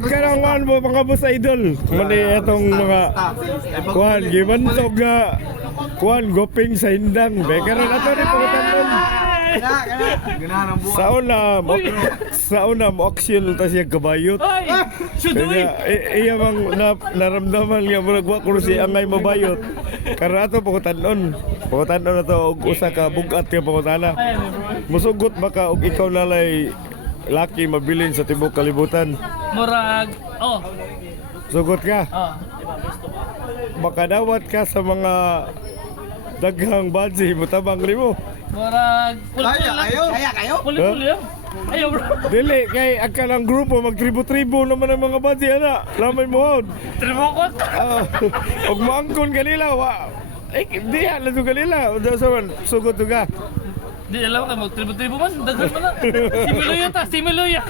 karangan mo mga boss idol. Mali itong mga kuan gibantog nga kuan goping sa hindang. Karon ato ni pagtanon. Sa una mo action ta siya kabayot. Kaya iya mang naramdaman nga murag wa kuno siya angay mabayot. Karon ato pagtanon. Pagtanon na to og usa ka bugat nga pangutana. Musugot baka og ikaw nalay laki mabilin sa tibok kalibutan. Murag, Sugot ka. Makadawat ka sa mga daghang badzi mutabang limo. murag, Kaya kayo? puli-puli lang. Ayaw bro. Dili kay akalang grupo magtribo-tribo naman ang mga badzi ana. Lamay mo hod. Tribokot. Og maangkon kanila wa. Di ala to kanila. Dasawan sugot to ka. Di alam ka, mag-tribo-tribo man. Daghan man na. Similuya ta, similuya.